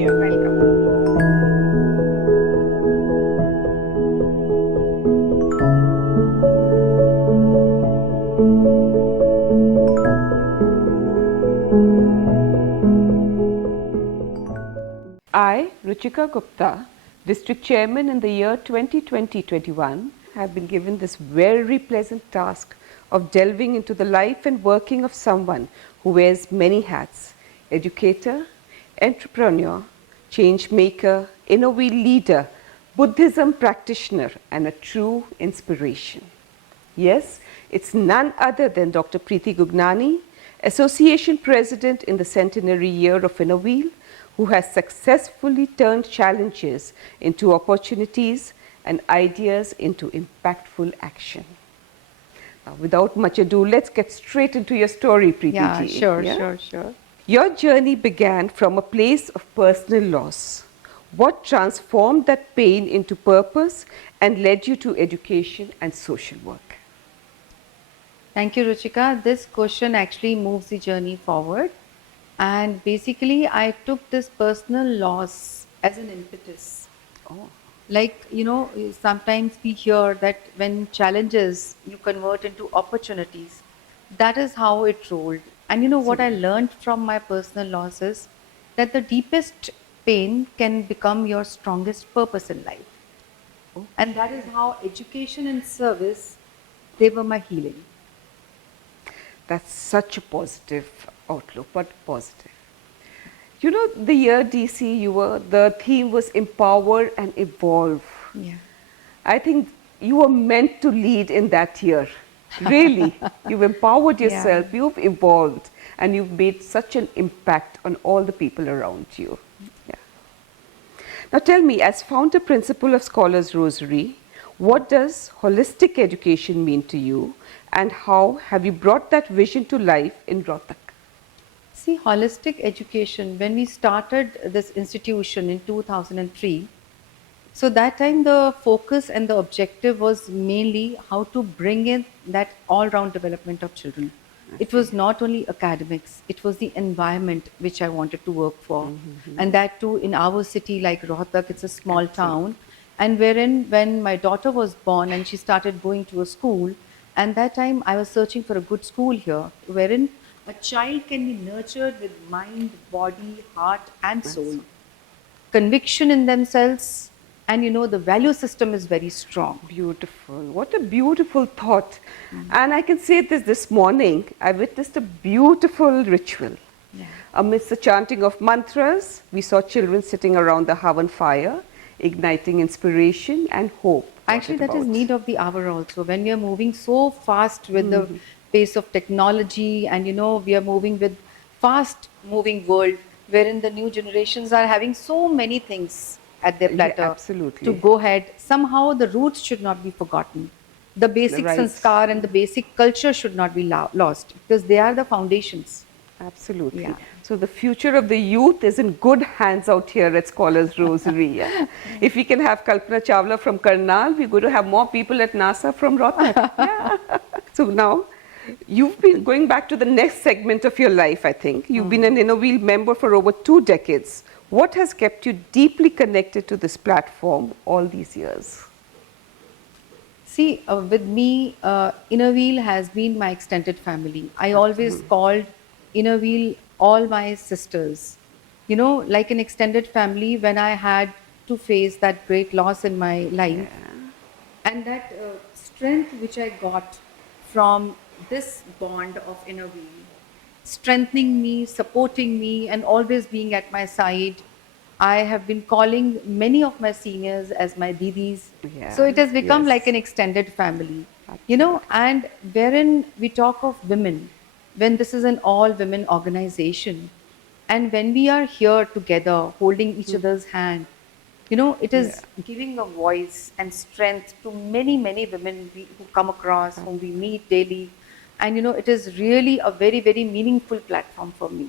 you. Welcome. I, Ruchika Gupta, District Chairman in the year 2020-21, have been given this very pleasant task of delving into the life and working of someone who wears many hats: educator, entrepreneur, change maker, inner wheel leader, Buddhism practitioner, and a true inspiration. Yes, it's none other than Dr. Preeti Gugnani, Association President in the centenary year of Inner Wheel, who has successfully turned challenges into opportunities and ideas into impactful action. Now, without much ado, let's get straight into your story, Preeti Yeah, ji. sure. Your journey began from a place of personal loss. What transformed that pain into purpose and led you to education and social work? Thank you, Ruchika. This question actually moves the journey forward. And basically, I took this personal loss as an impetus. Oh. Like, sometimes we hear that when challenges you convert into opportunities, that is how it rolled. And what I learned from my personal loss is that the deepest pain can become your strongest purpose in life. And that is how education and service, they were my healing. That's such a positive outlook, but positive. You know, the year DC, the theme was empower and evolve. Yeah. I think you were meant to lead in that year. Really, you've empowered yourself, Yeah. you've evolved, and you've made such an impact on all the people around you. Yeah. Now tell me, as founder principal of Scholars Rosary, what does holistic education mean to you, and how have you brought that vision to life in Rohtak? See, holistic education, when we started this institution in 2003, so that time the focus and the objective was mainly how to bring in that all-round development of children. It was not only academics, it was the environment which I wanted to work for. And that too in our city like Rohtak, it's a small town. And wherein when my daughter was born and she started going to a school, and that time I was searching for a good school here, wherein a child can be nurtured with mind, body, heart, and soul. Conviction in themselves, and the value system is very strong. Beautiful. What a beautiful thought. And I can say this morning, I witnessed a beautiful ritual. Yeah. Amidst the chanting of mantras, we saw children sitting around the Havan fire, igniting inspiration and hope. What's Actually, it that is about? need of the hour also. When we are moving so fast with the pace of technology, and we are moving with fast moving world, wherein the new generations are having so many things at their Yeah, platter absolutely. to go ahead. Somehow the roots should not be forgotten. The basic Right. sanskar and the basic culture should not be lost, because they are the foundations. Absolutely. Yeah. So the future of the youth is in good hands out here at Scholars Rosary. Yeah? If we can have Kalpana Chawla from Karnal, we're going to have more people at NASA from Rohtak. Yeah. So now, you've been going back to the next segment of your life, I think. You've been an Inner Wheel member for over 2 decades. What has kept you deeply connected to this platform all these years? See, with me, Inner Wheel has been my extended family. I always called Inner Wheel all my sisters. Like an extended family when I had to face that great loss in my life. And that strength which I got from this bond of Inner Wheel, strengthening me, supporting me, and always being at my side. I have been calling many of my seniors as my didis. Yeah, So it has become yes. like an extended family. And wherein we talk of women, when this is an all women organization, and when we are here together holding each other's hand, it is giving a voice and strength to many, many women who come across, whom we meet daily. And, it is really a very, very meaningful platform for me.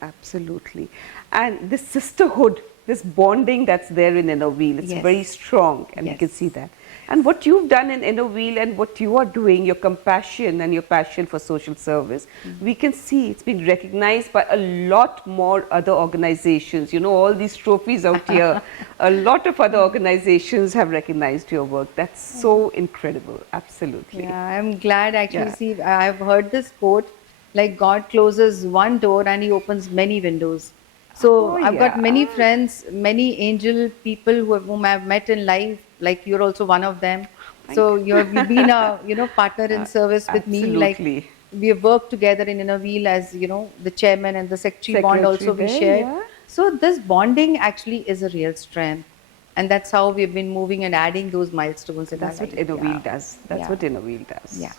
Absolutely. And this sisterhood this bonding that's there in Inner Wheel. It's Yes. very strong, and you can Yes. see that. And what you've done in Inner Wheel and what you are doing, your compassion and your passion for social service, we can see it's been recognized by a lot more other organizations. You know, all these trophies out here, a lot of other organizations have recognized your work. That's so incredible, absolutely. Yeah, I'm glad actually. Yeah. See, I've heard this quote like God closes one door and he opens many windows. So Oh, I've got many yeah. friends, many angel people whom I've met in life, like you're also one of them. Thank So you've been a partner in service with me. Like absolutely. we have worked together in Inner Wheel as the chairman and the secretary bond Secretary also we there, shared. yeah. So this bonding actually is a real strength. And that's how we've been moving and adding those milestones in That's our what life. Inner Wheel Yeah. does. That's Yeah. what Inner Wheel does. Yeah.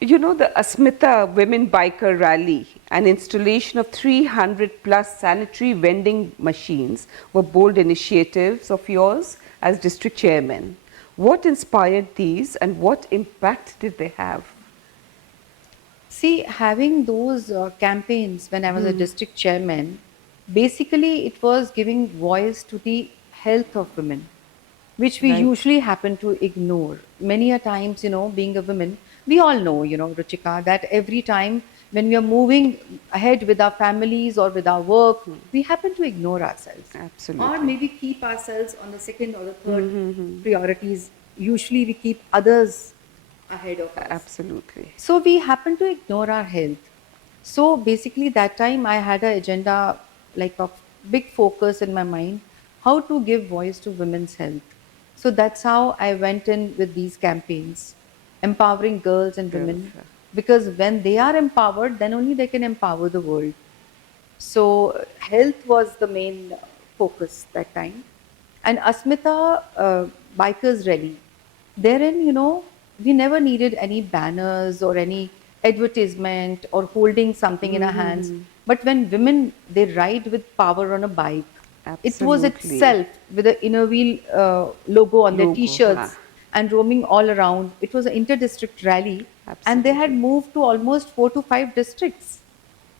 You know, the Asmita Women Biker Rally and installation of 300 plus sanitary vending machines were bold initiatives of yours as district chairman. What inspired these and what impact did they have? See, having those campaigns when I was a district chairman, basically it was giving voice to the health of women, which we Right. usually happen to ignore. Many a times, being a woman, we all know, Ruchika, that every time when we are moving ahead with our families or with our work, we happen to ignore ourselves. Absolutely. Or maybe keep ourselves on the second or the third priorities. Usually we keep others ahead of us. Absolutely. So we happen to ignore our health. So basically, that time I had an agenda like a big focus in my mind how to give voice to women's health. So that's how I went in with these campaigns, empowering girls and women. Girls, yeah. Because when they are empowered, then only they can empower the world. So health was the main focus that time. And Asmita Bikers Rally, therein, we never needed any banners or any advertisement or holding something in our hands. But when women, they ride with power on a bike, it was Absolutely. itself with the Inner Wheel logo on their Logo, t-shirts huh. and roaming all around. It was an inter-district rally, and they had Absolutely. moved to almost 4 to 5 districts,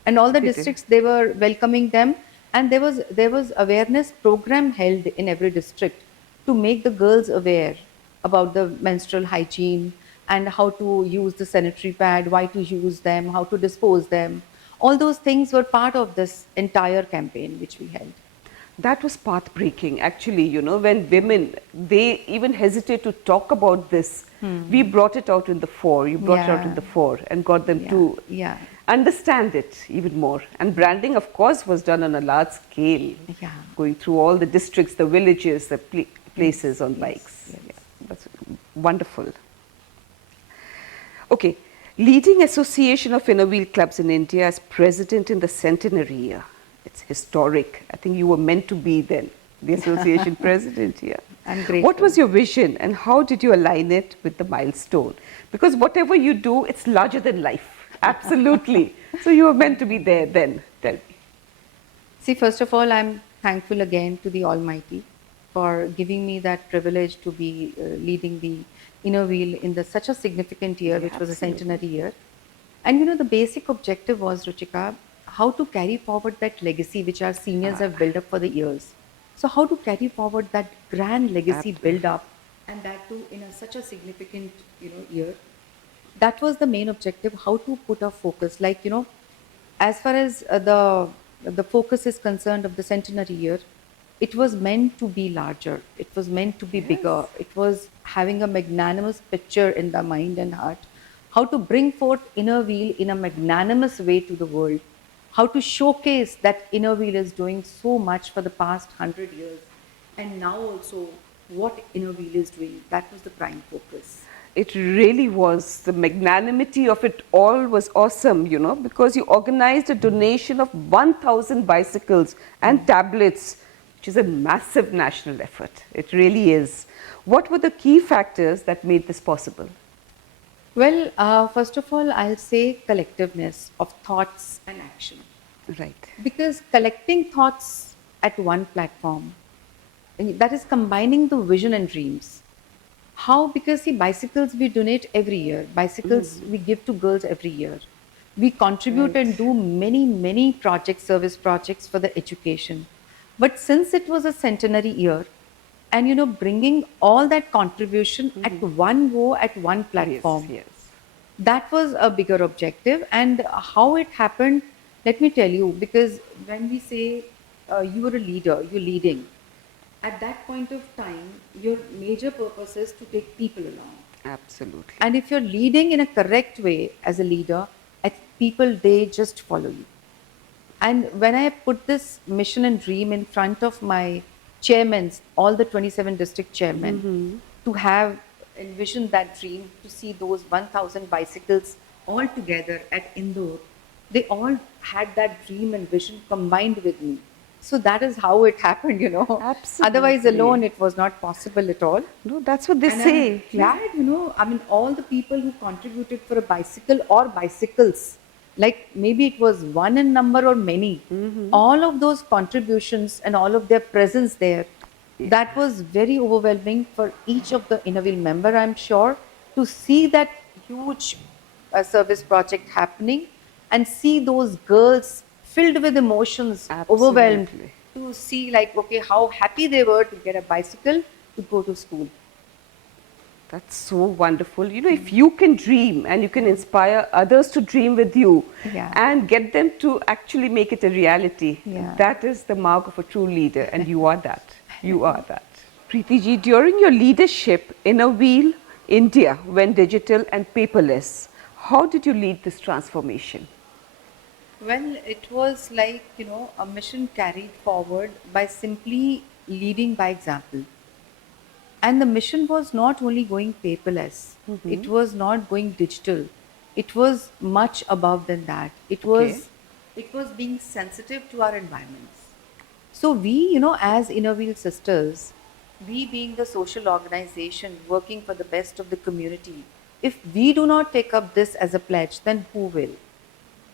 and all the They did. districts they were welcoming them, and there was awareness program held in every district to make the girls aware about the menstrual hygiene and how to use the sanitary pad, why to use them, how to dispose them. All those things were part of this entire campaign which we held. That was path breaking, actually. You know, when women, they even hesitate to talk about this, we brought it out in the fore. You brought it out in Yeah. the fore and got them Yeah, to yeah. understand it even more. And branding, of course, was done on a large scale, Yeah. going through all the districts, the villages, the places on yes, bikes. yes. Yeah, that's wonderful. Okay, leading Association of Inner Wheel Clubs in India as president in the centenary year. It's historic. I think you were meant to be then, the association president here. I'm What grateful. was your vision and how did you align it with the milestone? Because whatever you do, it's larger than life. Absolutely. So you were meant to be there then. Tell me. See, first of all, I'm thankful again to the Almighty for giving me that privilege to be leading the Inner Wheel in such a significant year, Yeah, which was a absolutely. centenary year. And the basic objective was, Ruchika, how to carry forward that legacy which our seniors have built up for the years. So, how to carry forward that grand legacy build up, and that too in such a significant year. That was the main objective, how to put a focus, like as far as the focus is concerned of the centenary year, it was meant to be larger, it was meant to be bigger, it was having a magnanimous picture in the mind and heart, how to bring forth Inner Wheel in a magnanimous way to the world, how to showcase that Inner Wheel is doing so much for the past 100 years, and now also what Inner Wheel is doing. That was the prime focus. It really was. The magnanimity of it all was awesome, you know, because you organized a donation of 1,000 bicycles and tablets, which is a massive national effort. It really is. What were the key factors that made this possible? Well, first of all, I'll say collectiveness of thoughts and action. Right. Because collecting thoughts at one platform, that is combining the vision and dreams. How? Because see, bicycles we donate every year. Bicycles we give to girls every year. We contribute and do many, many projects, service projects for the education. But since it was a centenary year, and bringing all that contribution at one go, at one Yes, platform, yes. that was a bigger objective. And how it happened, let me tell you, because when we say you are a leader, you're leading, at that point of time, your major purpose is to take people along. Absolutely. And if you're leading in a correct way as a leader, people, they just follow you. And when I put this mission and dream in front of my chairmen, all the 27 district chairmen, to have envisioned that dream, to see those 1,000 bicycles all together at Indore, they all had that dream and vision combined with me. So that is how it happened. Otherwise, Absolutely. alone, it was not possible at all. No, that's what they And say. I'm glad, I mean, all the people who contributed for a bicycle or bicycles, like maybe it was one in number or many, all of those contributions and all of their presence there, that was very overwhelming for each of the Innoville member, I'm sure, to see that huge service project happening and see those girls filled with emotions, overwhelmed, Absolutely. to see like, okay, how happy they were to get a bicycle to go to school. That's so wonderful. If you can dream and you can inspire others to dream with you Yeah. and get them to actually make it a reality, Yeah. that is the mark of a true leader, and you are that. You are that. Preeti ji, during your leadership in a wheel India went digital and paperless, how did you lead this transformation? Well, it was like, a mission carried forward by simply leading by example. And the mission was not only going paperless, it was not going digital. It was much above than that. It Okay. was being sensitive to our environments. So we, as Innoville Sisters, we being the social organization working for the best of the community, if we do not take up this as a pledge, then who will?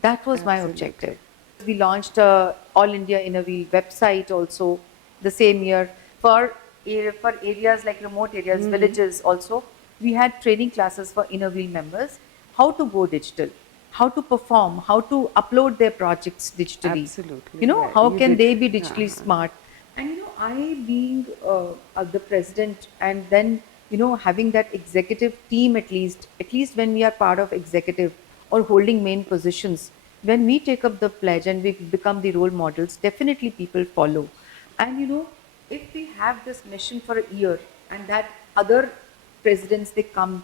That was my Absolutely. objective. We launched a All India Innoville website also the same year for areas like remote areas, villages also. We had training classes for Innoville members, how to go digital, how to perform, how to upload their projects digitally. Absolutely, yeah, How you can did. they be digitally smart? And I being the president, and then having that executive team, at least when we are part of executive or holding main positions, when we take up the pledge and we become the role models, definitely people follow. And if we have this mission for a year, and that other presidents, they come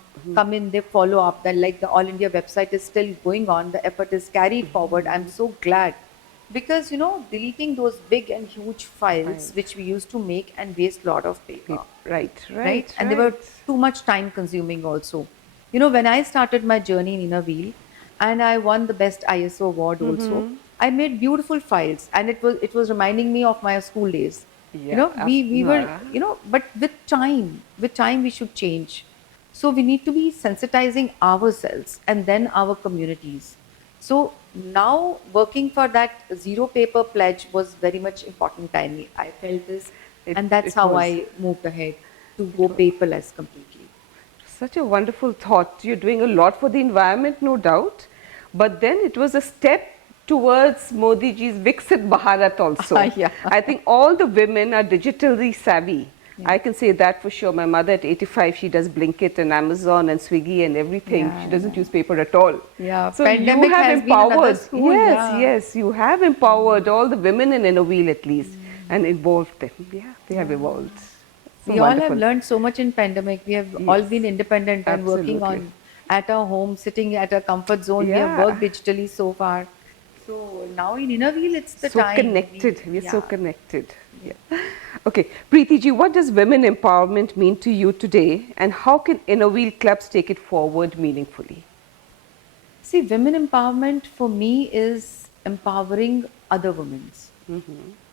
in, they follow up, then like the All India website is still going on, the effort is carried forward. I'm so glad, because deleting those big and huge files which we used to make and waste a lot of paper, Right, right? And they were too much time consuming also. When I started my journey in Innoville and I won the best ISO award also, I made beautiful files, and it was reminding me of my school days. Yeah, We were, yeah. but with time we should change. So we need to be sensitizing ourselves and then our communities. So now working for that zero paper pledge was very much important time. I felt this, and that's It how was. I moved ahead to go paperless completely. Such a wonderful thought. You're doing a lot for the environment, no doubt. But then it was a step towards Modi ji's Viksit Bharat also. Yeah. I think all the women are digitally savvy. Yeah. I can say that for sure. My mother at 85, she does Blinkit and Amazon and Swiggy and everything. Yeah, She doesn't use paper at all. Yeah, So pandemic you have has been another empowered. school, Yes, yeah. yes, you have empowered all the women in Innoville at least and involved them. Yeah, they have evolved. So We all have wonderful. learned so much in pandemic. We have all been independent and working Absolutely. on at our home, sitting at our comfort zone. We have Yeah. worked digitally so far. So now in Innoville, it's the So time. connected. We're so Yeah. connected. Yeah. Okay, Preeti ji, what does women empowerment mean to you today, and how can Innoville clubs take it forward meaningfully? See, women empowerment for me is empowering other women.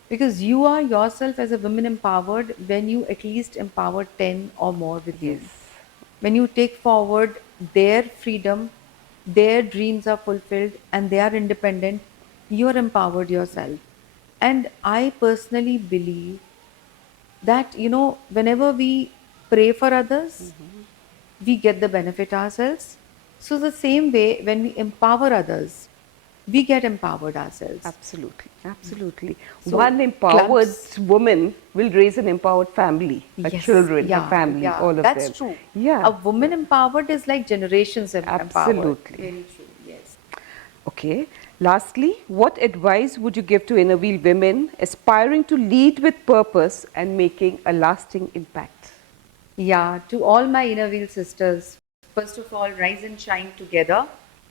Because you are yourself as a woman empowered when you at least empower 10 or more with you. When you take forward their freedom, their dreams are fulfilled, and they are independent, you are empowered yourself. And I personally believe that, whenever we pray for others, we get the benefit ourselves. So, the same way, when we empower others, we get empowered ourselves. Absolutely, absolutely. So, One empowered clubs- woman will raise an empowered family, her Yes, children, yeah, her family, yeah, all of that's them. true. Yeah. A woman empowered is like generations empowered. Absolutely. Very true, yes. Okay. Lastly, what advice would you give to inner wheel women aspiring to lead with purpose and making a lasting impact? Yeah, to all my inner wheel sisters, first of all, rise and shine together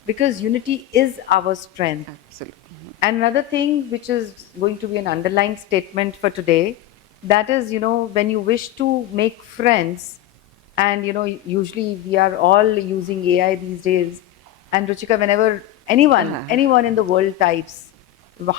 because unity is our strength. Absolutely. And another thing which is going to be an underlined statement for today, that is, when you wish to make friends, and usually we are all using AI these days, and Ruchika, whenever anyone in the world types,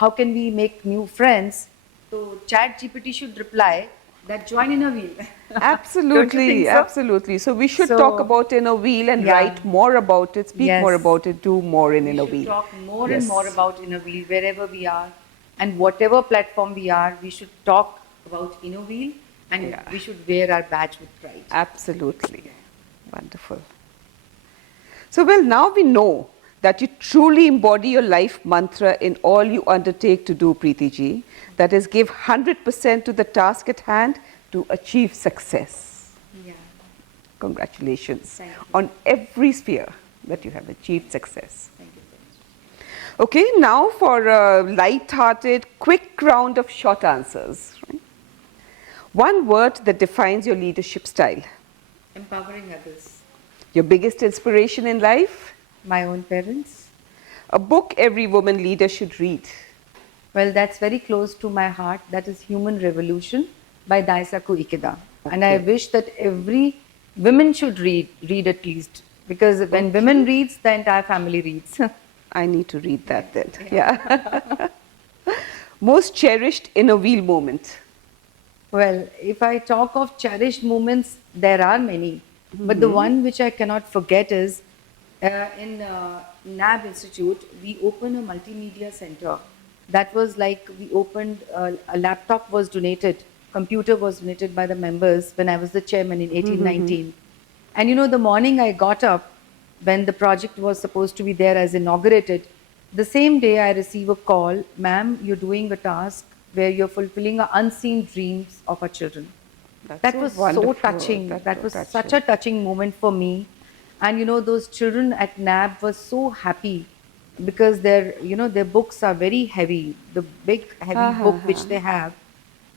how can we make new friends? So Chat GPT should reply that join in a wheel. Don't you Absolutely, think so? absolutely. So we should talk So, about inner wheel and yeah. write more about it, speak more Yes. about it, do more in We inner should wheel. talk more Yes. and more about inner wheel wherever we are, and whatever platform we are, we should talk about inner wheel, and Yeah. we should wear our badge with pride. Absolutely. Wonderful. So, well, now we know that you truly embody your life mantra in all you undertake to do, Preeti ji. That is, give 100% to the task at hand to achieve success. Yeah. Congratulations Thank you. on every sphere that you have achieved success. Thank you so much. Okay, now for a light-hearted, quick round of short answers. Right? One word that defines your leadership style. Empowering others. Your biggest inspiration in life? My own parents. A book every woman leader should read. Well, that's very close to my heart. That is Human Revolution by Daisaku Ikeda. And I Okay. wish that every woman should read at least. Because when women reads, the entire family reads. I need to read that then. Yeah. Most cherished inner wheel moment. Well, if I talk of cherished moments, there are many. But the one which I cannot forget is in NAB Institute, we opened a multimedia center. That was like we opened, a laptop was donated, computer was donated by the members when I was the chairman in 1819. And the morning I got up, when the project was supposed to be there as inaugurated, the same day I receive a call, ma'am, you're doing a task where you're fulfilling unseen dreams of our children. That's That was so wonderful. touching. That's That so was touching. such a touching moment for me. And those children at NAB were so happy because their books are very heavy. The big heavy book which they have,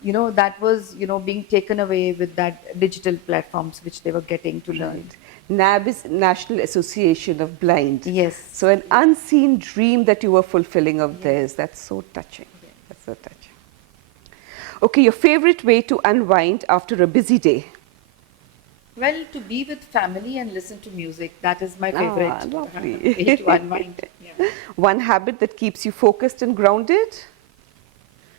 that was being taken away with that digital platforms which they were getting to learn. Right. NAB is National Association of Blind. Yes. So an unseen dream that you were fulfilling of theirs. That's so touching. That's so touching. Okay, your favorite way to unwind after a busy day? Well, to be with family and listen to music, that is my favorite lovely. way to unwind. Yeah. One habit that keeps you focused and grounded?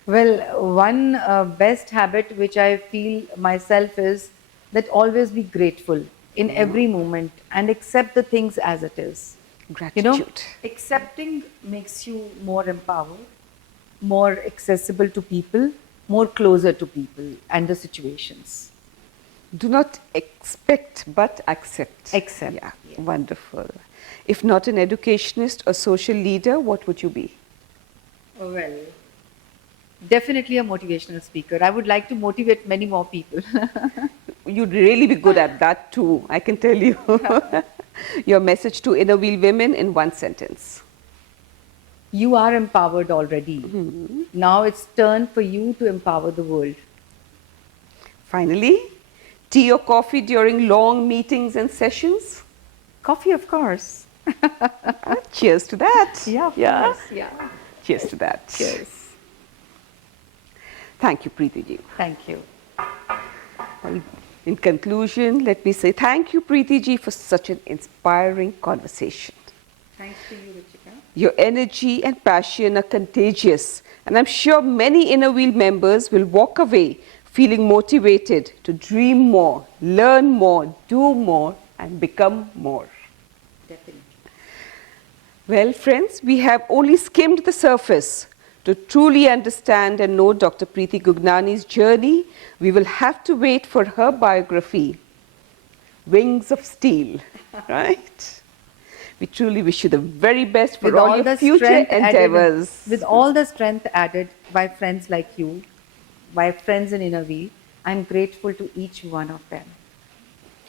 Well, one best habit which I feel myself is that always be grateful in every moment and accept the things as it is. Gratitude. Accepting makes you more empowered, more accessible to people, more closer to people and the situations. Do not expect but accept. Accept, Yeah, yeah. wonderful. If not an educationist or social leader, what would you be? Well, definitely a motivational speaker. I would like to motivate many more people. You'd really be good at that too, I can tell you. Your message to inner wheel women in one sentence. You are empowered already. Now it's turn for you to empower the world. Finally, tea or coffee during long meetings and sessions? Coffee, of course. Cheers to that. Of course. Yeah. Cheers to that. Cheers. Thank you, Preeti ji. Thank you. Well, in conclusion, let me say thank you, Preeti ji, for such an inspiring conversation. Thanks to you, Ruchika. Your energy and passion are contagious, and I'm sure many Inner Wheel members will walk away feeling motivated to dream more, learn more, do more, and become more. Definitely. Well, friends, we have only skimmed the surface. To truly understand and know Dr. Preeti Gugnani's journey, we will have to wait for her biography, Wings of Steel, right? We truly wish you the very best for With all your the future strength endeavors. with all the strength added by friends like you, by friends in Innerweal, I'm grateful to each one of them.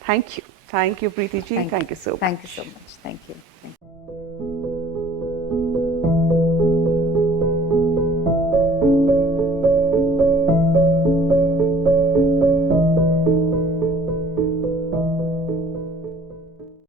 Thank you. Thank you, Preeti ji. Thank you so much. Thank you so much. Thank you. Thank you.